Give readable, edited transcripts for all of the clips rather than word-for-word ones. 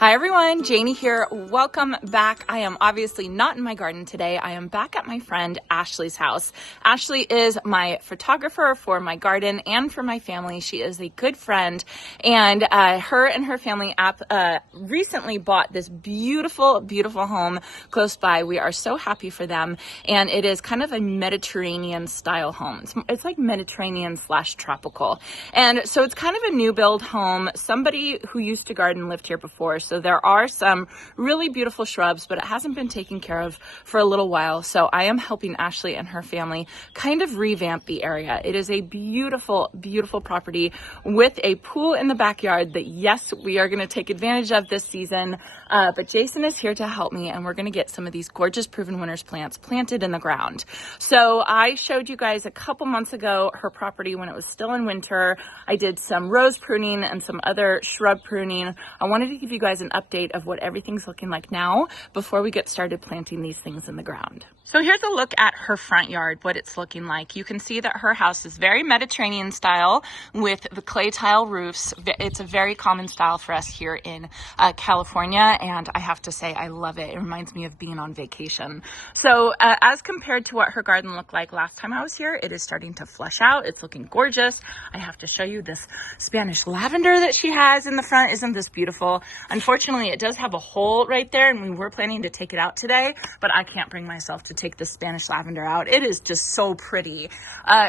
Hi everyone, Janie here. Welcome back. I am obviously not in my garden today. I am back at my friend Ashley's house. Ashley is my photographer for my garden and for my family. She is a good friend, and her and her family recently bought this beautiful, beautiful home close by. We are so happy for them, and it is kind of a Mediterranean style home. It's like Mediterranean / tropical, and so it's kind of a new build home. Somebody who used to garden lived here before. So there are some really beautiful shrubs, but it hasn't been taken care of for a little while. So I am helping Ashley and her family kind of revamp the area. It is a beautiful, beautiful property with a pool in the backyard that, yes, we are going to take advantage of this season. But Jason is here to help me, and we're going to get some of these gorgeous Proven Winners plants planted in the ground. So I showed you guys a couple months ago her property when it was still in winter. I did some rose pruning and some other shrub pruning. I wanted to give you guys an update of what everything's looking like now before we get started planting these things in the ground. So here's a look at her front yard, what it's looking like. You can see that her house is very Mediterranean style with the clay tile roofs. It's a very common style for us here in California, and I have to say I love it. It reminds me of being on vacation. So as compared to what her garden looked like last time I was here, it is starting to flush out. It's looking gorgeous. I have to show you this Spanish lavender that she has in the front. Isn't this beautiful? Unfortunately, it does have a hole right there, and we were planning to take it out today, but I can't bring myself to take the Spanish lavender out. It is just so pretty.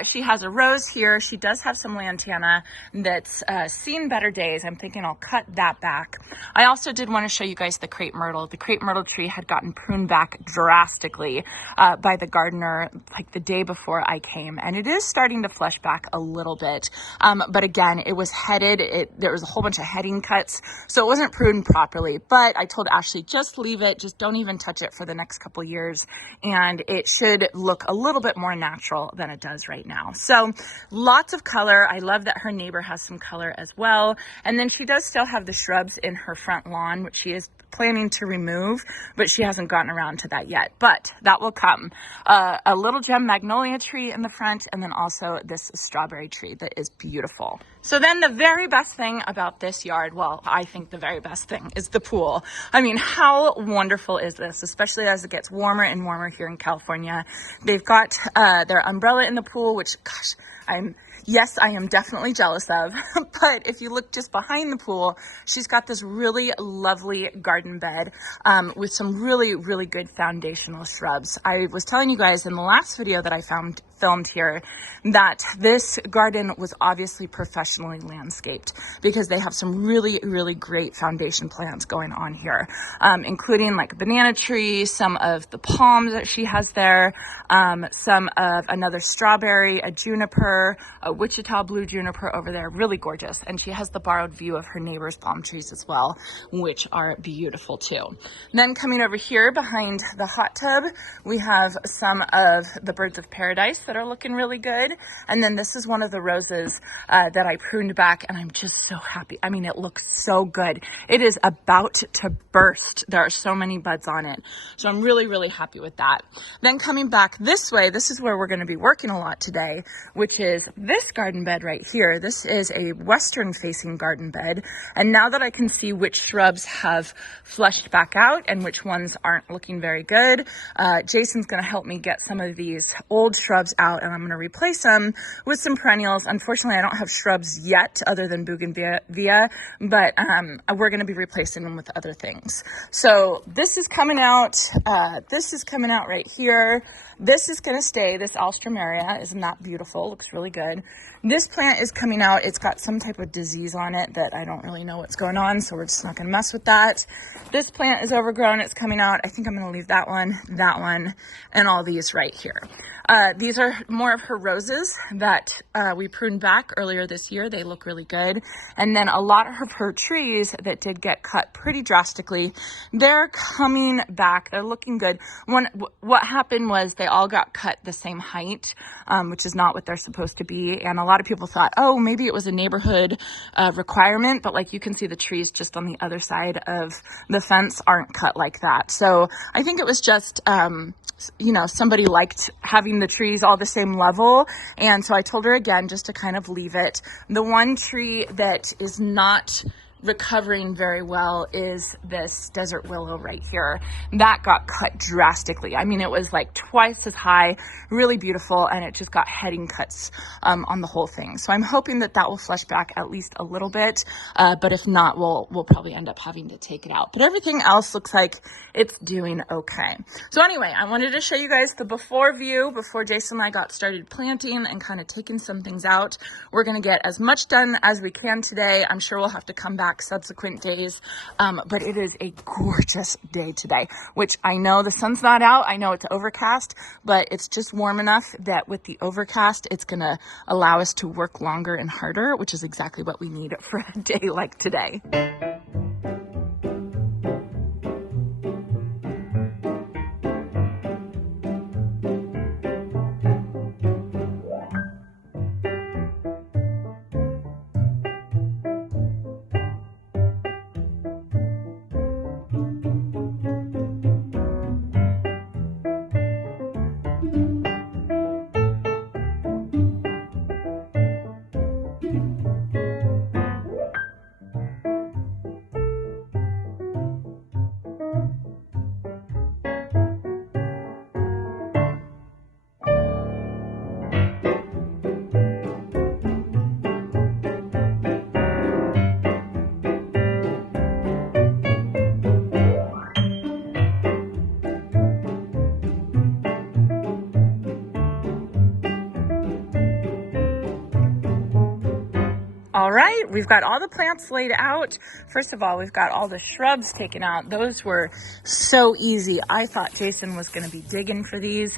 She has a rose here. She does have some lantana that's seen better days. I'm thinking I'll cut that back. I also did want to show you guys the crepe myrtle. The crepe myrtle tree had gotten pruned back drastically by the gardener like the day before I came, and it is starting to flush back a little bit. But again, it was headed. There was a whole bunch of heading cuts, so it wasn't pruned properly. But I told Ashley, just leave it. Just don't even touch it for the next couple years, and it should look a little bit more natural than it does right now. So lots of color. I love that her neighbor has some color as well. And then she does still have the shrubs in her front lawn, which she is planning to remove, but she hasn't gotten around to that yet, but that will come. A little gem magnolia tree in the front, and then also this strawberry tree that is beautiful. So then the very best thing about this yard, well, I think the very best thing is the pool. I mean, how wonderful is this, especially as it gets warmer and warmer here in California. They've got their umbrella in the pool, which, gosh, yes, I am definitely jealous of, but if you look just behind the pool, she's got this really lovely garden bed with some really, really good foundational shrubs. I was telling you guys in the last video that I filmed here that this garden was obviously professionally landscaped because they have some really, really great foundation plants going on here, including like a banana tree, some of the palms that she has there, some of another strawberry, a juniper, a Wichita blue juniper over there, really gorgeous. And she has the borrowed view of her neighbor's palm trees as well, which are beautiful too. Then coming over here behind the hot tub, we have some of the birds of paradise that are looking really good. And then this is one of the roses that I pruned back, and I'm just so happy. I mean, it looks so good. It is about to burst. There are so many buds on it. So I'm really, really happy with that. Then coming back this way, this is where we're going to be working a lot today, which is this garden bed right here. This is a western facing garden bed. And now that I can see which shrubs have flushed back out and which ones aren't looking very good, Jason's going to help me get some of these old shrubs out, and I'm going to replace them with some perennials. Unfortunately, I don't have shrubs yet other than bougainvillea, but we're going to be replacing them with other things. So this is coming out. This is coming out right here. This is going to stay. This alstroemeria is not beautiful. Looks really good. This plant is coming out. It's got some type of disease on it that I don't really know what's going on, so we're just not going to mess with that. This plant is overgrown. It's coming out. I think I'm going to leave that one, and all these right here. These are more of her roses that we pruned back earlier this year. They look really good. And then a lot of her trees that did get cut pretty drastically, they're coming back. They're looking good. What happened was they all got cut the same height, which is not what they're supposed to be. And a lot of people thought, oh, maybe it was a neighborhood requirement, but like you can see the trees just on the other side of the fence aren't cut like that. So I think it was just, somebody liked having the trees all the same level. And so I told her again, just to kind of leave it. The one tree that is not recovering very well is this desert willow right here. That got cut drastically. I mean, it was like twice as high, really beautiful, and it just got heading cuts on the whole thing. So I'm hoping that that will flush back at least a little bit, but if not, we'll probably end up having to take it out. But everything else looks like it's doing okay. So anyway, I wanted to show you guys the before view before Jason and I got started planting and kind of taking some things out. We're going to get as much done as we can today. I'm sure we'll have to come back subsequent days, but it is a gorgeous day today, which I know the sun's not out. I know it's overcast, but it's just warm enough that with the overcast, it's going to allow us to work longer and harder, which is exactly what we need for a day like today. All right, we've got all the plants laid out. First of all, we've got all the shrubs taken out. Those were so easy. I thought Jason was going to be digging for these.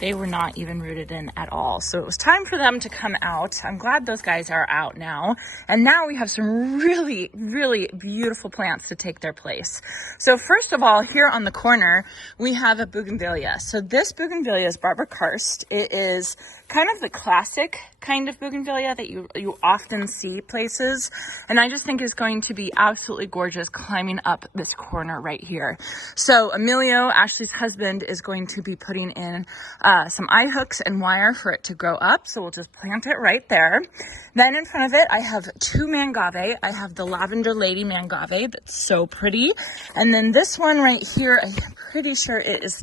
They were not even rooted in at all. So it was time for them to come out. I'm glad those guys are out now. And now we have some really, really beautiful plants to take their place. So first of all, here on the corner, we have a bougainvillea. So this bougainvillea is Barbara Karst. It is kind of the classic kind of bougainvillea that you often see places. And I just think is going to be absolutely gorgeous climbing up this corner right here. So Emilio, Ashley's husband, is going to be putting in some eye hooks and wire for it to grow up. So we'll just plant it right there. Then in front of it, I have two mangave. I have the Lavender Lady mangave that's so pretty. And then this one right here, I'm pretty sure it is,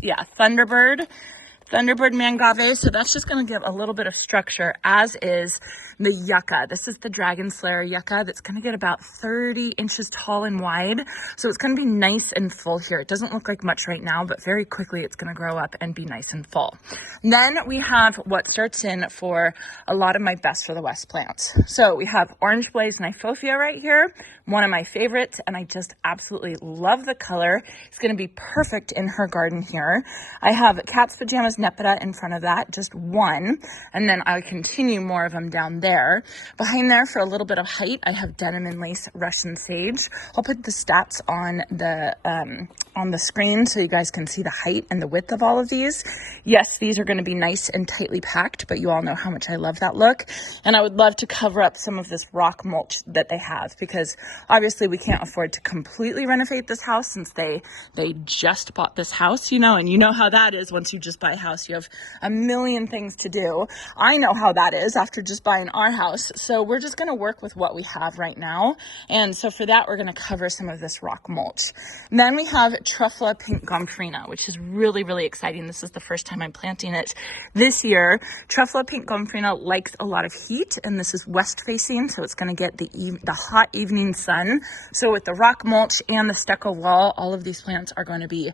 Thunderbird mangave. So that's just going to give a little bit of structure, as is the yucca. This is the Dragon Slayer yucca that's going to get about 30 inches tall and wide. So it's going to be nice and full here. It doesn't look like much right now, but very quickly it's going to grow up and be nice and full. And then we have what starts in for a lot of my Best for the West plants. So we have Orange Blaze Nyphophia right here, one of my favorites, and I just absolutely love the color. It's going to be perfect in her garden here. I have Cat's Pajamas Nepeta in front of that, just one, and then I'll continue more of them down there. Behind there, for a little bit of height, I have Denim and Lace Russian Sage. I'll put the stats on the screen so you guys can see the height and the width of all of these. Yes, these are going to be nice and tightly packed, but you all know how much I love that look. And I would love to cover up some of this rock mulch that they have, because obviously we can't afford to completely renovate this house since they just bought this house, and you know how that is. Once you just buy a house, you have a million things to do. I know how that is after just buying our house. So we're just going to work with what we have right now. And so for that, we're going to cover some of this rock mulch. And then we have Truffula Pink Gomphrena, which is really, really exciting. This is the first time I'm planting it this year. Truffula Pink Gomphrena likes a lot of heat, and this is west facing, so it's going to get the hot evening sun. So with the rock mulch and the stucco wall, all of these plants are going to be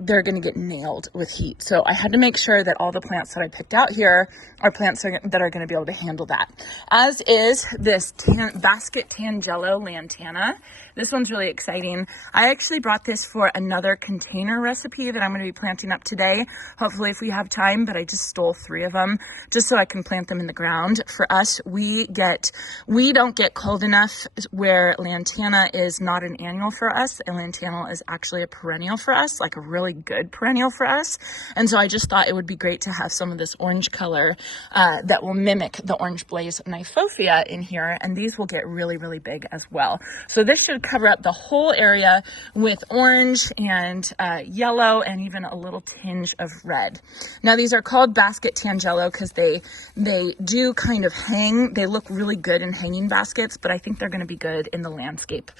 they're going to get nailed with heat. So I had to make sure that all the plants that I picked out here are plants that are going to be able to handle that. As is this Basket Tangelo Lantana. This one's really exciting. I actually brought this for another container recipe that I'm going to be planting up today, hopefully if we have time, but I just stole 3 of them just so I can plant them in the ground. For us, we don't get cold enough where Lantana is not an annual for us, and Lantana is actually a perennial for us, like a really good perennial for us. And so I just thought it would be great to have some of this orange color that will mimic the Orange Blaze Nyphophia in here, and these will get really, really big as well. So this should cover up the whole area with orange and yellow and even a little tinge of red. Now these are called basket tangelo because they do kind of hang. They look really good in hanging baskets, but I think they're going to be good in the landscape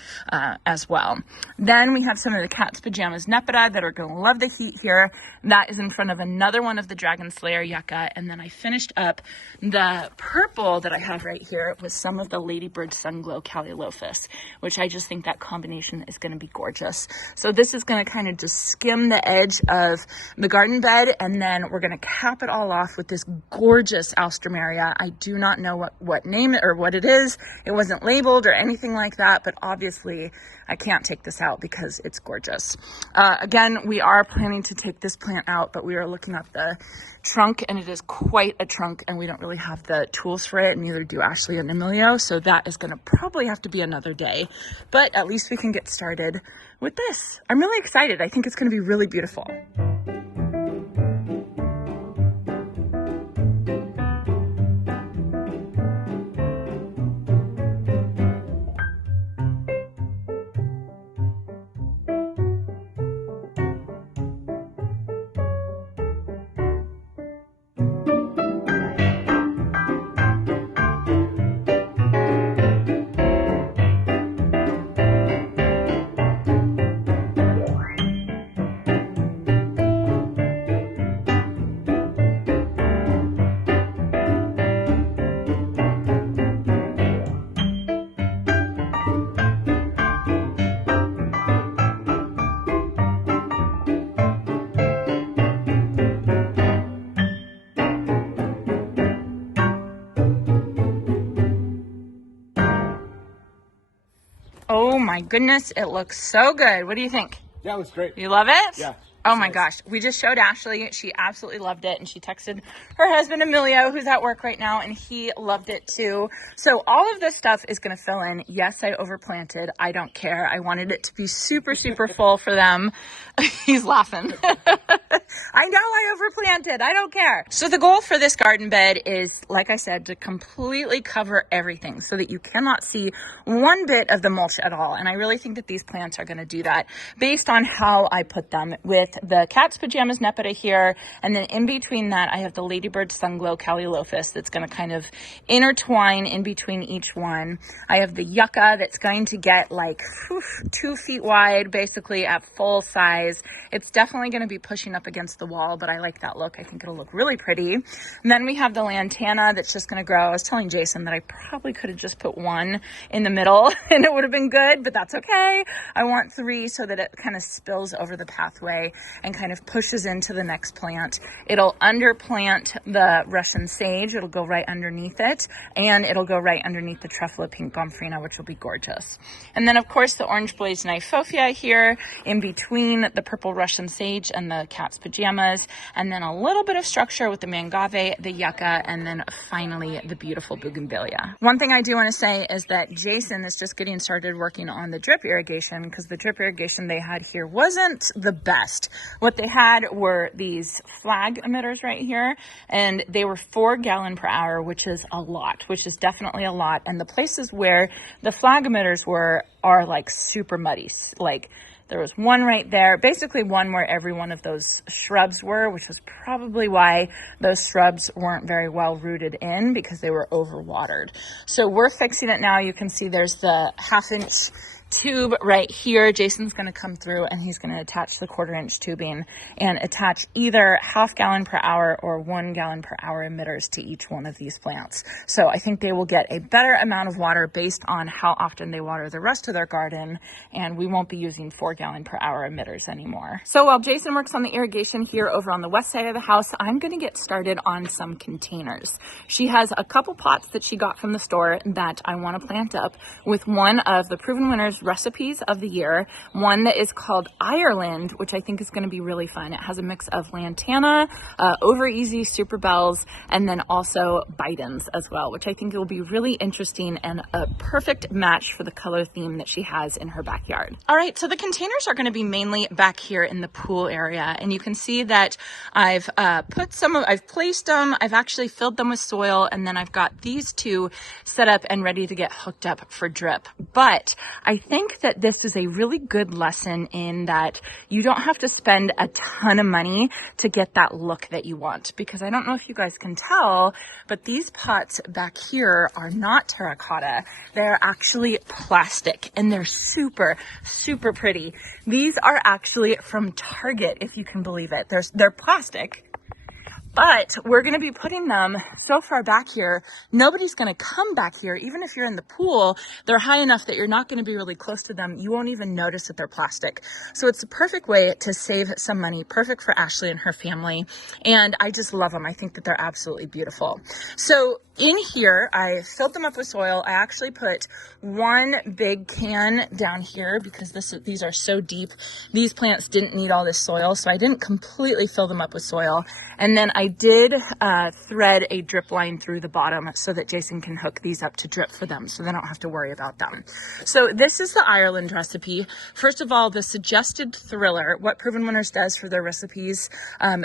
as well. Then we have some of the Cat's Pajamas Nepeta that are going to love the heat here. That is in front of another one of the Dragon Slayer yucca. And then I finished up the purple that I have right here with some of the Ladybird Sunglow Calliophis, which I just think that combination is going to be gorgeous. So this is going to kind of just skim the edge of the garden bed, and then we're going to cap it all off with this gorgeous Alstroemeria. I do not know what name it or what it is. It wasn't labeled or anything like that, but obviously I can't take this out because it's gorgeous. Again, we are planning to take this plant out, but we are looking at the trunk, and it is quite a trunk, and we don't really have the tools for it, and neither do Ashley and Emilio, so that is going to probably have to be another day, but at least we can get started with this. I'm really excited. I think it's going to be really beautiful. Oh my goodness, it looks so good. What do you think? Yeah, it looks great. You love it? Yeah. Oh my gosh. We just showed Ashley. She absolutely loved it. And she texted her husband, Emilio, who's at work right now, and he loved it too. So all of this stuff is going to fill in. Yes, I overplanted. I don't care. I wanted it to be super, super full for them. He's laughing. I know I overplanted. I don't care. So the goal for this garden bed is, like I said, to completely cover everything so that you cannot see one bit of the mulch at all. And I really think that these plants are going to do that based on how I put them, with the Cat's Pajamas Nepeta here, and then in between that I have the Ladybird Sunglow Calliophis that's going to kind of intertwine in between each one. I have the yucca that's going to get like 2 feet wide, basically at full size. It's definitely going to be pushing up against the wall, but I like that look. I think it'll look really pretty. And then we have the lantana that's just going to grow. I was telling Jason that I probably could have just put one in the middle and it would have been good, but that's okay. I want 3 so that it kind of spills over the pathway and kind of pushes into the next plant. It'll underplant the Russian sage. It'll go right underneath it, and it'll go right underneath the Truffula Pink Gomphrena, which will be gorgeous. And then of course the Orange Blazed Knifeophia here in between the purple Russian sage and the Cat's Pajamas, and then a little bit of structure with the Mangave, the yucca, and then finally the beautiful bougainvillea. One thing I do want to say is that Jason is just getting started working on the drip irrigation, because the drip irrigation they had here wasn't the best. What they had were these flag emitters right here, and they were 4 gallon per hour, which is a lot, which is definitely a lot. And the places where the flag emitters are like super muddy. Like there was one right there, basically one where every one of those shrubs were, which was probably why those shrubs weren't very well rooted in, because they were overwatered. So we're fixing it now. You can see there's the 1/2 inch tube right here. Jason's going to come through and he's going to attach the 1/4 inch tubing and attach either 1/2 gallon per hour or 1 gallon per hour emitters to each one of these plants. So I think they will get a better amount of water based on how often they water the rest of their garden, and we won't be using 4 gallon per hour emitters anymore. So while Jason works on the irrigation here over on the west side of the house, I'm going to get started on some containers. She has a couple pots that she got from the store that I want to plant up with one of the Proven Winners recipes of the year, one that is called Ireland, which I think is going to be really fun. It has a mix of lantana, over easy super bells, and then also Bidens as well, which I think will be really interesting and a perfect match for the color theme that she has in her backyard. All right, so the containers are going to be mainly back here in the pool area, and you can see that I've placed them, I've actually filled them with soil, and then I've got these 2 set up and ready to get hooked up for drip. But I think that this is a really good lesson in that you don't have to spend a ton of money to get that look that you want, because I don't know if you guys can tell, but these pots back here are not terracotta. They're actually plastic, and they're super, super pretty. These are actually from Target, if you can believe it. They're plastic. But we're going to be putting them so far back here, nobody's going to come back here. Even if you're in the pool, they're high enough that you're not going to be really close to them. You won't even notice that they're plastic. So it's a perfect way to save some money, perfect for Ashley and her family. And I just love them. I think that they're absolutely beautiful. So in here, I filled them up with soil. I actually put one big can down here because these are so deep. These plants didn't need all this soil, so I didn't completely fill them up with soil. And then I did thread a drip line through the bottom so that Jason can hook these up to drip for them, so they don't have to worry about them. So this is the Ireland recipe. First of all, the suggested thriller, what Proven Winners does for their recipes,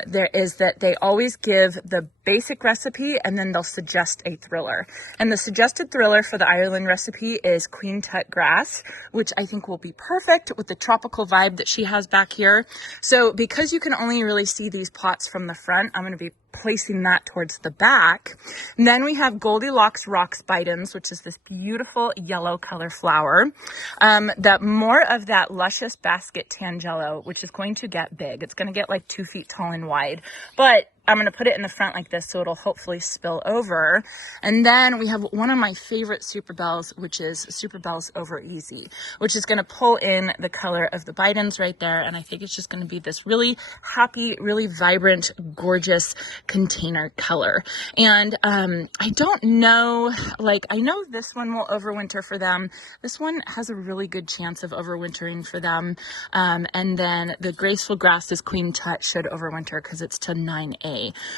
there is that they always give the basic recipe and then they'll suggest a thriller. And the suggested thriller for the Ireland recipe is Queen Tut grass, which I think will be perfect with the tropical vibe that she has back here. So because you can only really see these pots from the front, I'm going to be placing that towards the back. And then we have Goldilocks Rocks Bidens, which is this beautiful yellow color flower. That more of that luscious basket tangelo, which is going to get big. It's going to get like 2 feet tall and wide, but I'm going to put it in the front like this so it'll hopefully spill over. And then we have one of my favorite Super Bells, which is Super Bells Over Easy, which is going to pull in the color of the Bidens right there. And I think it's just going to be this really happy, really vibrant, gorgeous container color. And I don't know, like, I know this one will overwinter for them. This one has a really good chance of overwintering for them. And then the Graceful Grasses Queen Tut should overwinter because it's to 9A.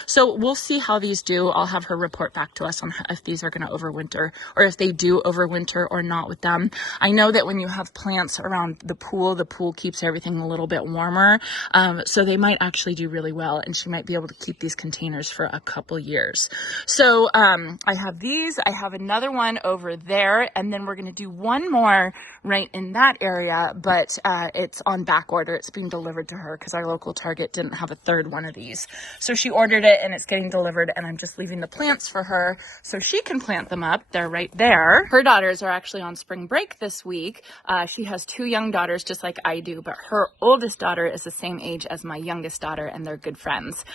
So we'll see how these do. I'll have her report back to us on if these are going to overwinter or if they do overwinter or not with them. I know that when you have plants around the pool keeps everything a little bit warmer. So they might actually do really well, and she might be able to keep these containers for a couple years. So I have these. I have another one over there, and then we're going to do one more right in that area, but it's on back order. It's being delivered to her because our local Target didn't have a third one of these. So she ordered it and it's getting delivered, and I'm just leaving the plants for her so she can plant them up. They're right there. Her daughters are actually on spring break this week. She has 2 young daughters just like I do, but her oldest daughter is the same age as my youngest daughter, and they're good friends.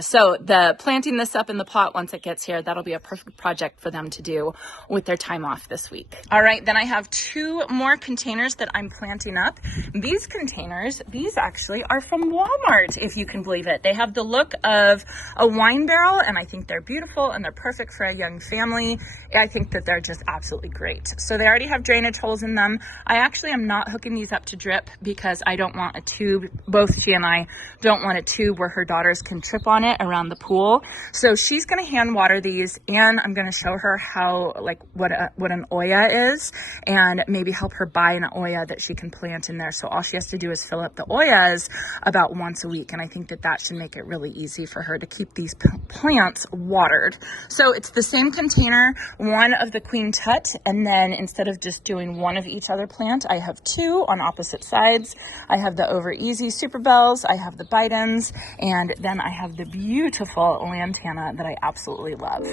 So the planting this up in the pot once it gets here, that'll be a perfect project for them to do with their time off this week. All right, then I have 2 more containers that I'm planting up. These containers, these actually are from Walmart, if you can believe it. They have the look of a wine barrel, and I think they're beautiful and they're perfect for a young family. I think that they're just absolutely great. So they already have drainage holes in them. I actually am not hooking these up to drip because I don't want a tube. Both she and I don't want a tube where her daughters can trip on it around the pool. So she's going to hand water these, and I'm going to show her how, like, what an Oya is, and maybe help her buy an Oya that she can plant in there. So all she has to do is fill up the Oyas about once a week, and I think that that should make it really easy for her to keep these plants watered. So it's the same container, one of the Queen Tut, and then instead of just doing one of each other plant, I have 2 on opposite sides. I have the Over Easy Super Bells, I have the Bidens, and then I have the beautiful Lantana that I absolutely love.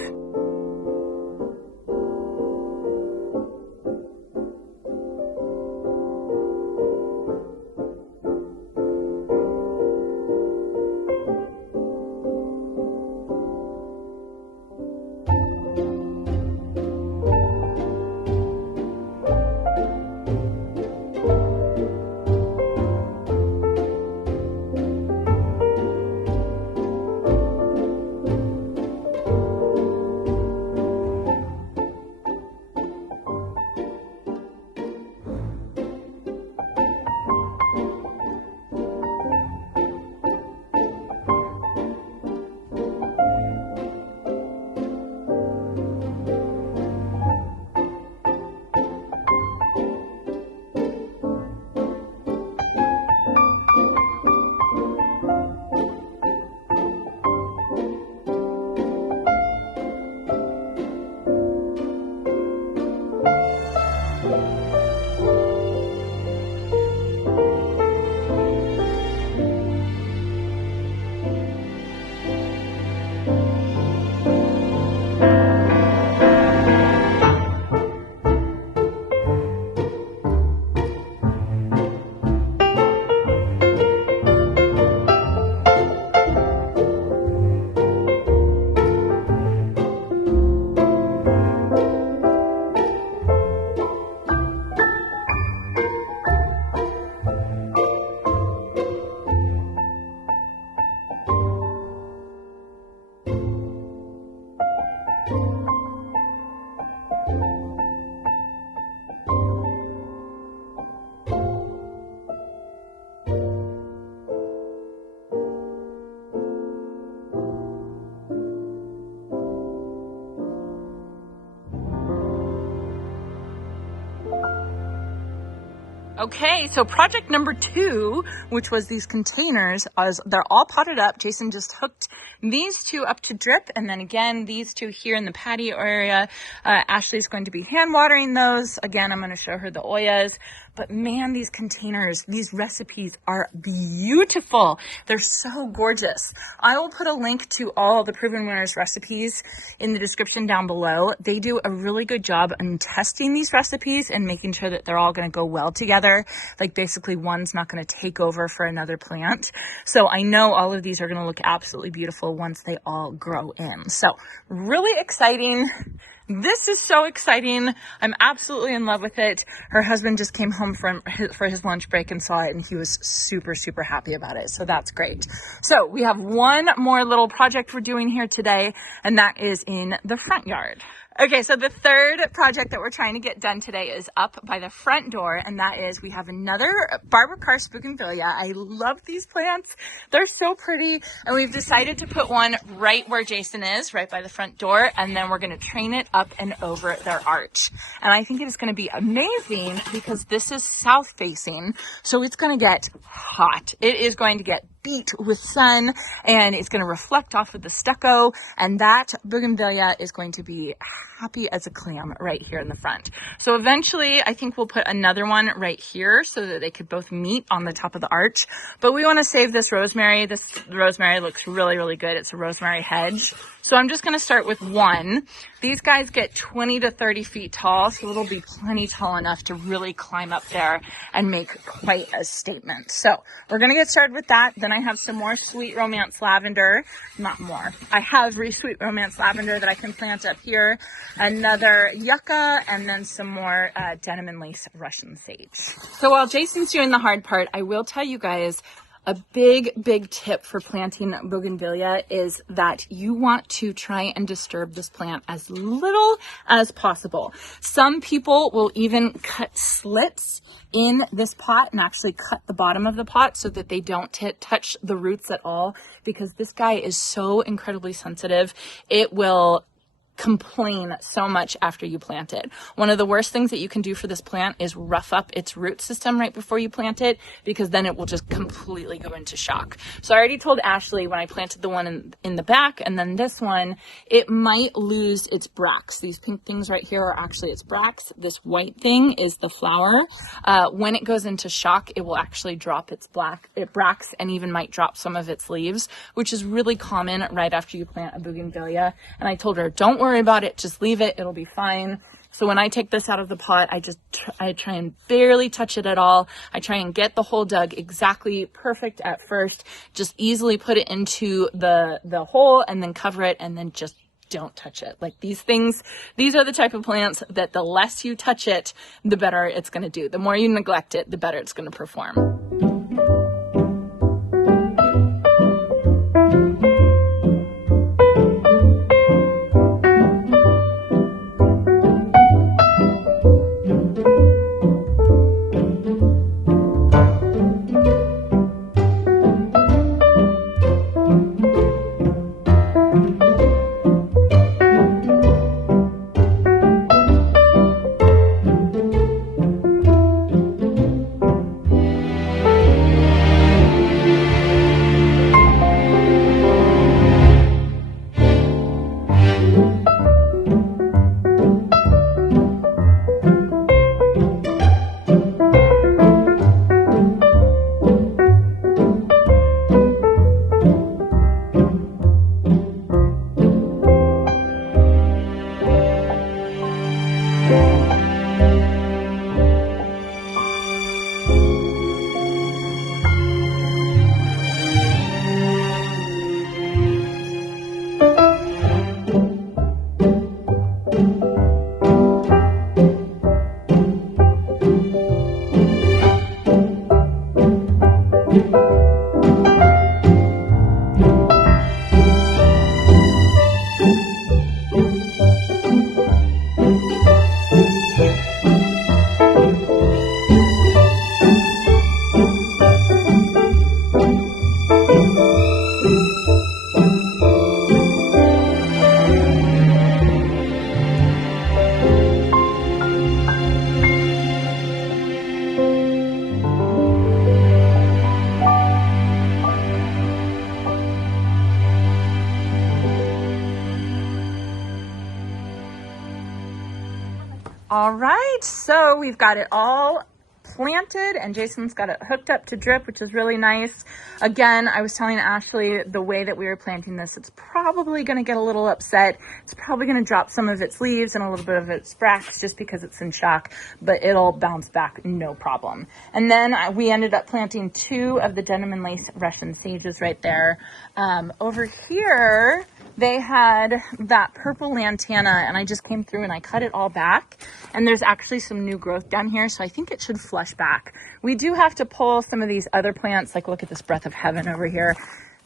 Okay, so project number 2, which was these containers, they're all potted up. Jason just hooked these 2 up to drip, and then again, these 2 here in the patio area. Ashley's going to be hand watering those. Again, I'm going to show her the Oyas. But man, these containers, these recipes are beautiful. They're so gorgeous. I will put a link to all the Proven Winners recipes in the description down below. They do a really good job on testing these recipes and making sure that they're all going to go well together. Like basically one's not going to take over for another plant. So I know all of these are going to look absolutely beautiful once they all grow in. So really exciting. This is so exciting. I'm absolutely in love with it. Her husband just came home for his lunch break and saw it, and he was super, super happy about it. So that's great. So we have one more little project we're doing here today, and that is in the front yard. Okay, so the third project that we're trying to get done today is up by the front door, and that is we have another Barbara Karst bougainvillea. I love these plants. They're so pretty, and we've decided to put one right where Jason is, right by the front door, and then we're going to train it up and over their arch. And I think it is going to be amazing because this is south facing, so it's going to get hot. It is going to get beat with sun, and it's going to reflect off of the stucco, and that bougainvillea is going to be happy as a clam right here in the front. So eventually I think we'll put another one right here so that they could both meet on the top of the arch, but we want to save this rosemary. This rosemary looks really, really good. It's a rosemary hedge. So I'm just going to start with one. These guys get 20 to 30 feet tall, so it'll be plenty tall enough to really climb up there and make quite a statement. So we're going to get started with that. Then I have some more Sweet Romance lavender. Not more. I have Sweet Romance lavender that I can plant up here. Another yucca, and then some more denim and lace Russian sage. So while Jason's doing the hard part, I will tell you guys a big, big tip for planting bougainvillea is that you want to try and disturb this plant as little as possible. Some people will even cut slits in this pot and actually cut the bottom of the pot so that they don't touch the roots at all, because this guy is so incredibly sensitive. It will complain so much after you plant it. One of the worst things that you can do for this plant is rough up its root system right before you plant it, because then it will just completely go into shock. So I already told Ashley when I planted the one in the back, and then this one, it might lose its bracts. These pink things right here are actually its bracts. This white thing is the flower. When it goes into shock, it will actually drop its bracts and even might drop some of its leaves, which is really common right after you plant a bougainvillea. And I told her, don't worry about it, just leave it, it'll be fine. So when I take this out of the pot, I try and barely touch it at all. I try and get the hole dug exactly perfect at first, just easily put it into the hole and then cover it, and then just don't touch it. Like these things, these are the type of plants that the less you touch it, the better it's going to do. The more you neglect it, the better it's going to perform. All right, so we've got it all planted and Jason's got it hooked up to drip, which is really nice. Again, I was telling Ashley the way that we were planting this, it's probably going to get a little upset. It's probably going to drop some of its leaves and a little bit of its bracts just because it's in shock, but it'll bounce back no problem. And then we ended up planting 2 of the denim and lace Russian sages right there. Over here, they had that purple lantana and I just came through and I cut it all back, and there's actually some new growth down here, so I think it should flush back. We do have to pull some of these other plants, like look at this breath of heaven over here.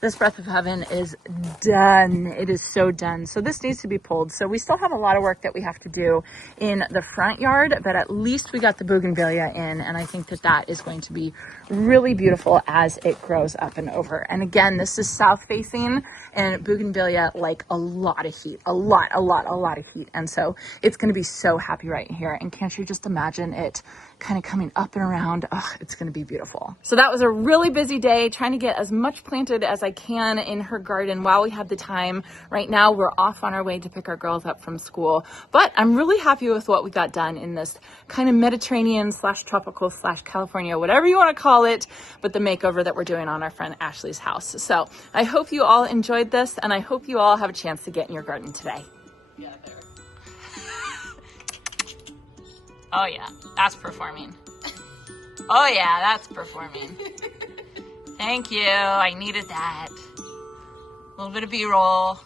This breath of heaven is done. It is so done. So this needs to be pulled. So we still have a lot of work that we have to do in the front yard, but at least we got the bougainvillea in, and I think that that is going to be really beautiful as it grows up and over. And again, this is south facing, and bougainvillea like a lot of heat, a lot of heat. And so it's going to be so happy right here. And can't you just imagine it kind of coming up and around? Oh, it's going to be beautiful. So that was a really busy day trying to get as much planted as I can in her garden while we had the time. Right now we're off on our way to pick our girls up from school, but I'm really happy with what we got done in this kind of Mediterranean / tropical / California, whatever you want to call it, but the makeover that we're doing on our friend Ashley's house. So I hope you all enjoyed this, and I hope you all have a chance to get in your garden today. Yeah, there. Oh yeah, that's performing. Oh yeah, that's performing. Thank you, I needed that. A little bit of B-roll.